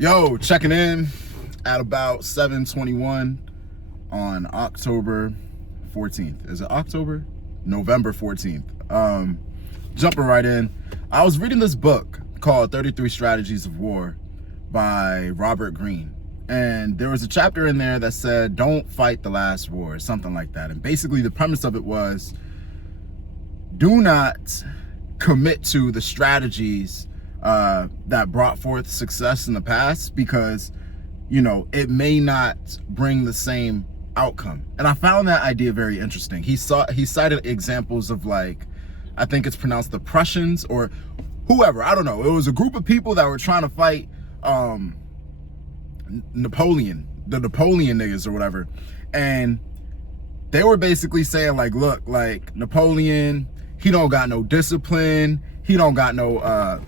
Yo, checking in at about 7:21 on October 14th. Is it October? November 14th. Jumping right in. I was reading this book called 33 Strategies of War by Robert Greene. And there was a chapter in there that said, don't fight the last war, something like that. And basically the premise of it was, do not commit to the strategies that brought forth success in the past, because it may not bring the same outcome. And I found that idea very interesting. He cited examples of, like, I think it's pronounced the Prussians or whoever, I don't know. It was a group of people that were trying to fight Napoleon, the Napoleon niggas or whatever. And they were basically saying, like, look, like, Napoleon, he don't got no discipline, he don't got no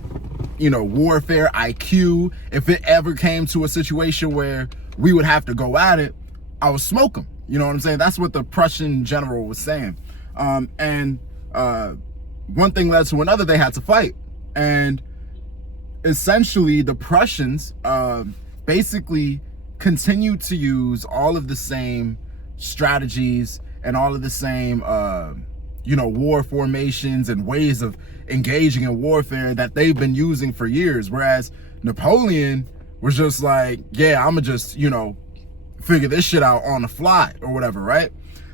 warfare IQ. If it ever came to a situation where we would have to go at it, I would smoke him. You know what I'm saying? That's what the Prussian general was saying. And one thing led to another. They had to fight. And essentially the Prussians basically continued to use all of the same strategies and all of the same war formations and ways of engaging in warfare that they've been using for years. Whereas Napoleon was just like, yeah, I'm gonna just, figure this shit out on the fly or whatever, right?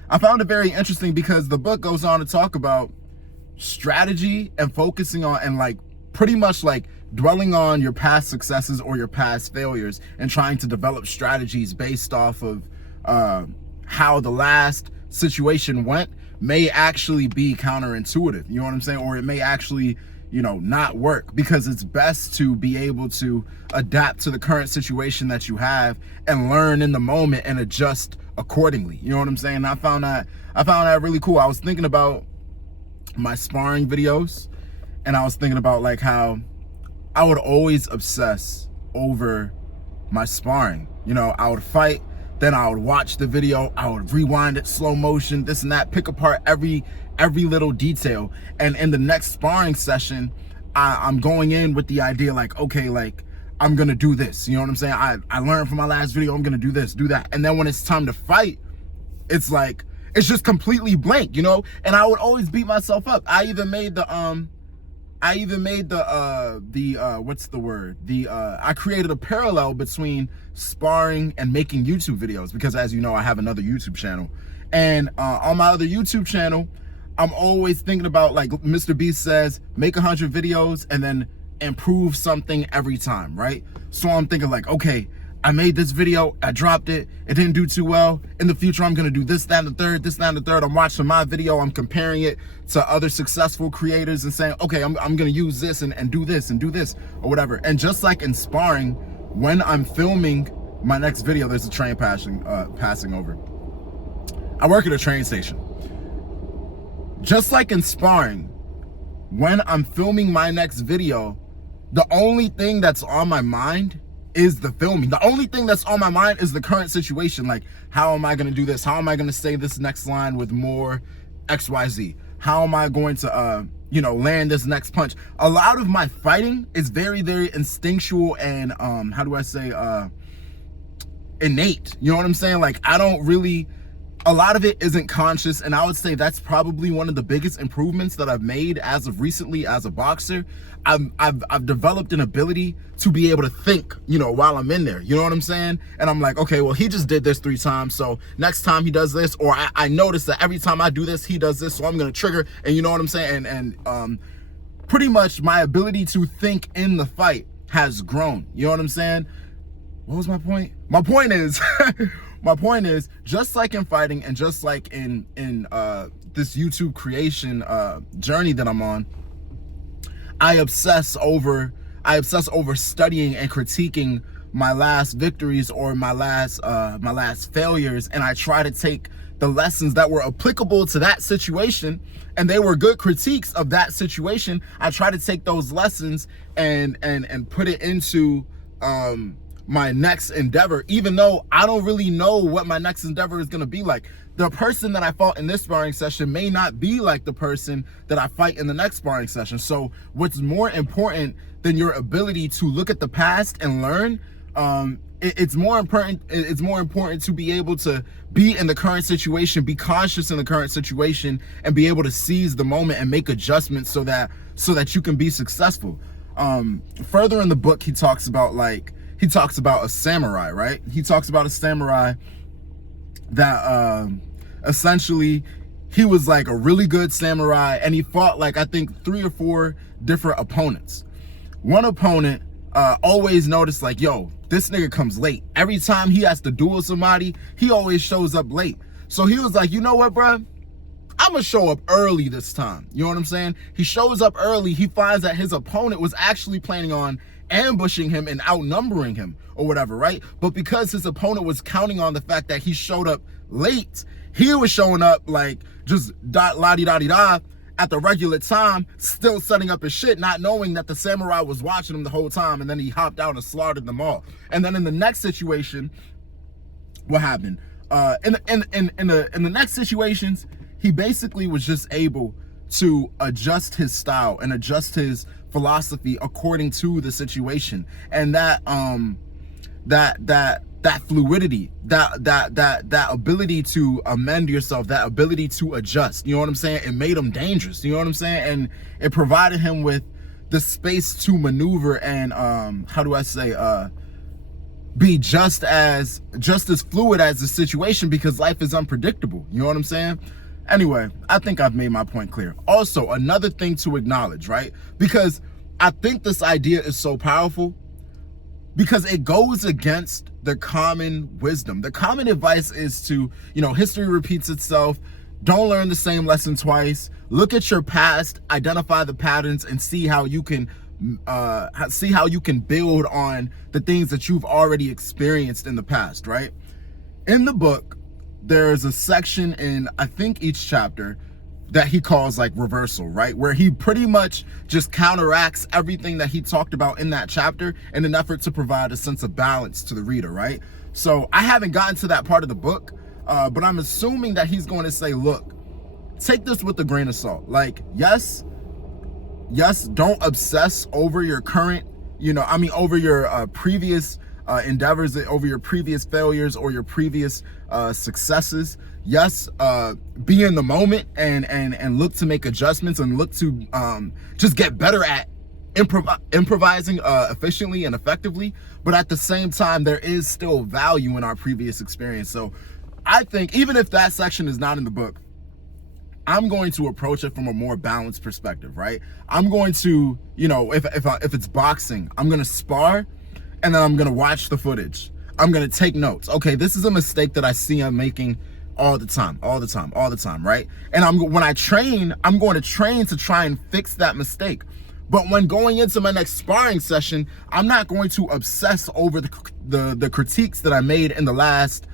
I found it very interesting because the book goes on to talk about strategy and focusing on, and like pretty much like dwelling on your past successes or your past failures and trying to develop strategies based off of how the last situation went may actually be counterintuitive, you know what I'm saying? Or it may actually, not work, because it's best to be able to adapt to the current situation that you have and learn in the moment and adjust accordingly. You know what I'm saying? I found that really cool. I was thinking about my sparring videos, and I was thinking about like how I would always obsess over my sparring. I would fight, then I would watch the video, I would rewind it, slow motion, this and that, pick apart every little detail. And in the next sparring session, I'm going in with the idea like, okay, like, I'm gonna do this. You know what I'm saying? I learned from my last video, I'm gonna do this, do that. And then when it's time to fight, it's like, it's just completely blank, And I would always beat myself up. I even made I created a parallel between sparring and making YouTube videos, because as you know, I have another YouTube channel. And on my other YouTube channel, I'm always thinking about, like Mr. Beast says, make 100 videos and then improve something every time, right? So I'm thinking like, okay, I made this video, I dropped it, it didn't do too well. In the future, I'm gonna do this, that, and the third, this, that, and the third. I'm watching my video, I'm comparing it to other successful creators and saying, okay, I'm gonna use this and do this or whatever. And just like in sparring, when I'm filming my next video, there's a train passing over. I work at a train station. Just like in sparring, when I'm filming my next video, the only thing that's on my mind is the filming. The only thing that's on my mind is the current situation. Like, how am I going to do this? How am I going to say this next line with more XYZ? How am I going to, land this next punch? A lot of my fighting is very, very instinctual and, innate. You know what I'm saying? Like, a lot of it isn't conscious, and I would say that's probably one of the biggest improvements that I've made as of recently as a boxer. I've developed an ability to be able to think, while I'm in there. You know what I'm saying? And I'm like, okay, well, he just did this 3 times, so next time he does this, or I notice that every time I do this, he does this, so I'm gonna trigger, and you know what I'm saying? And pretty much my ability to think in the fight has grown. You know what I'm saying? What was my point? My point is, just like in fighting and just like in this YouTube creation journey that I'm on, I obsess over studying and critiquing my last victories or my last failures, and I try to take the lessons that were applicable to that situation, and they were good critiques of that situation. I try to take those lessons and put it into my next endeavor, even though I don't really know what my next endeavor is going to be like. The person that I fought in this sparring session may not be like the person that I fight in the next sparring session. So what's more important than your ability to look at the past and learn It's more important to be able to be in the current situation, be conscious in the current situation, and be able to seize the moment and make adjustments so that you can be successful. Further in the book, he talks about a samurai, right? He talks about a samurai that essentially he was like a really good samurai, and he fought like, I think, 3 or 4 different opponents. One opponent always noticed like, yo, this nigga comes late. Every time he has to duel somebody, he always shows up late. So he was like, you know what, bruh? I'm gonna show up early this time. You know what I'm saying? He shows up early. He finds that his opponent was actually planning on ambushing him and outnumbering him or whatever, right? But because his opponent was counting on the fact that he showed up late, he was showing up like just la-di-da-di-da at the regular time, still setting up his shit, not knowing that the samurai was watching him the whole time, and then he hopped out and slaughtered them all. And then in the next situation, what happened? In the next situations, he basically was just able to adjust his style and adjust his philosophy according to the situation. And that fluidity, that ability to amend yourself, that ability to adjust, you know what I'm saying? It made him dangerous, you know what I'm saying? And it provided him with the space to maneuver and how do I say, be just as fluid as the situation, because life is unpredictable, you know what I'm saying? Anyway, I think I've made my point clear. Also, another thing to acknowledge, right? Because I think this idea is so powerful because it goes against the common wisdom. The common advice is to, history repeats itself. Don't learn the same lesson twice. Look at your past, identify the patterns, and see how you can build on the things that you've already experienced in the past, right? In the book, there's a section in, I think, each chapter that he calls like reversal, right? Where he pretty much just counteracts everything that he talked about in that chapter in an effort to provide a sense of balance to the reader, right? So I haven't gotten to that part of the book, but I'm assuming that he's going to say, look, take this with a grain of salt. Like, yes, don't obsess over your current, over your previous endeavors, over your previous failures or your previous successes. Yes, be in the moment and look to make adjustments and look to just get better at improvising efficiently and effectively. But at the same time, there is still value in our previous experience. So I think even if that section is not in the book, I'm going to approach it from a more balanced perspective, right? I'm going to, if it's boxing, I'm going to spar, and then I'm going to watch the footage. I'm going to take notes. Okay, this is a mistake that I see I'm making all the time, right? And when I train, I'm going to train to try and fix that mistake. But when going into my next sparring session, I'm not going to obsess over the critiques that I made in the last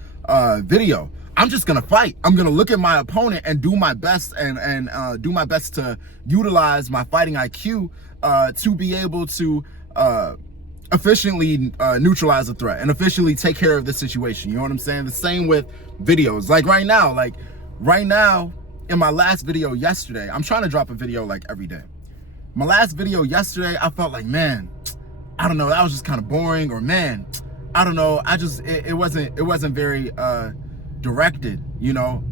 video. I'm just gonna fight. I'm gonna look at my opponent and do my best and do my best to utilize my fighting IQ to be able to efficiently neutralize a threat and efficiently take care of the situation. You know what I'm saying? The same with videos. Like right now, in my last video yesterday, I'm trying to drop a video like every day. My last video yesterday, I felt like, man, I don't know, that was just kind of boring, or man, I don't know, it wasn't very directed,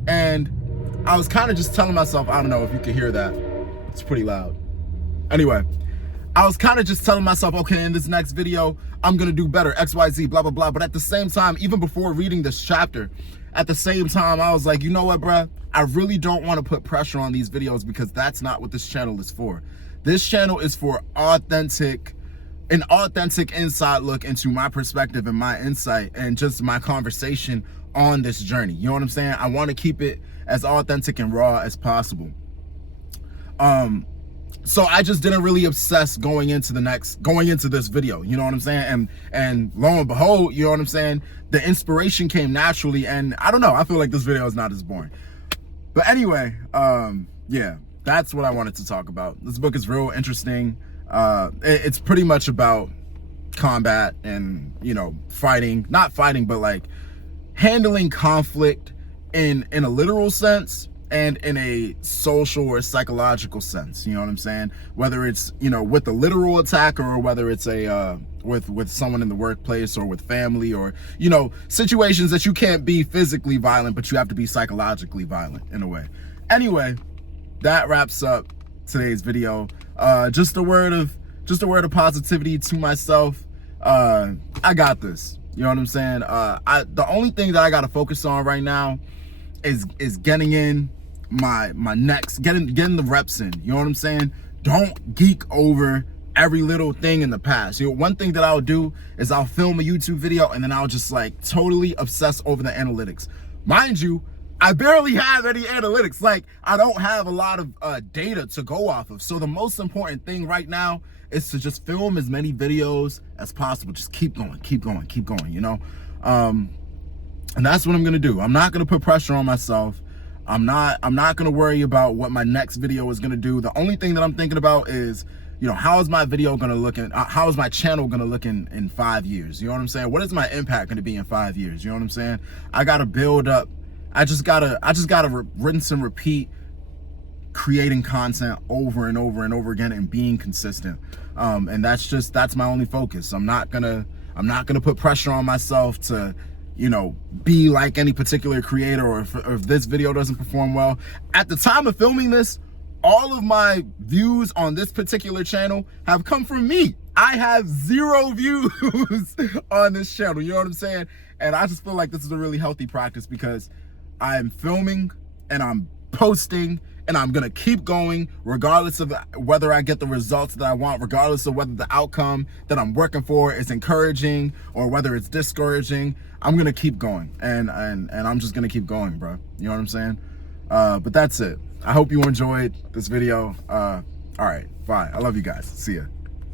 and I was kind of just telling myself, I don't know if you can hear that, it's pretty loud. Anyway, I was kind of just telling myself, okay, in this next video, I'm gonna do better, XYZ, blah, blah, blah. But at the same time, even before reading this chapter, at the same time, I was like, you know what, bruh? I really don't want to put pressure on these videos because that's not what this channel is for. This channel is for an authentic inside look into my perspective and my insight and just my conversation on this journey. You know what I'm saying? I want to keep it as authentic and raw as possible. So I just didn't really obsess going into this video, you know what I'm saying? And lo and behold, you know what I'm saying? The inspiration came naturally, and I don't know, I feel like this video is not as boring. But anyway, yeah, that's what I wanted to talk about. This book is real interesting. It's pretty much about combat and, fighting, not fighting, but like handling conflict in a literal sense and in a social or psychological sense, you know what I'm saying? Whether it's, with a literal attack or whether it's a with someone in the workplace or with family, or, you know, situations that you can't be physically violent, but you have to be psychologically violent in a way. Anyway, that wraps up today's video. Just a word of positivity to myself. I got this. You know what I'm saying? The only thing that I got to focus on right now is getting in my next, getting the reps in. You know what I'm saying? Don't geek over every little thing in the past. You know, one thing that I'll do is I'll film a YouTube video and then I'll just like totally obsess over the analytics. Mind you, I barely have any analytics. Like, I don't have a lot of data to go off of. So the most important thing right now is to just film as many videos as possible. Just keep going, you know? And that's what I'm gonna do. I'm not gonna put pressure on myself. I'm not gonna worry about what my next video is gonna do. The only thing that I'm thinking about is, you know, how is my video gonna look in, how is my channel gonna look in 5 years? You know what I'm saying? What is my impact gonna be in 5 years? You know what I'm saying? I gotta build up. I just gotta rinse and repeat creating content over and over and over again and being consistent. And that's my only focus. I'm not gonna put pressure on myself to, you know, be like any particular creator, or if this video doesn't perform well. At the time of filming this, all of my views on this particular channel have come from me. I have 0 views on this channel, you know what I'm saying? And I just feel like this is a really healthy practice, because I'm filming and I'm posting and I'm gonna keep going regardless of whether I get the results that I want, regardless of whether the outcome that I'm working for is encouraging or whether it's discouraging. I'm gonna keep going, and I'm just gonna keep going, bro. You know what I'm saying? But that's it. I hope you enjoyed this video. All right, bye. I love you guys. See ya.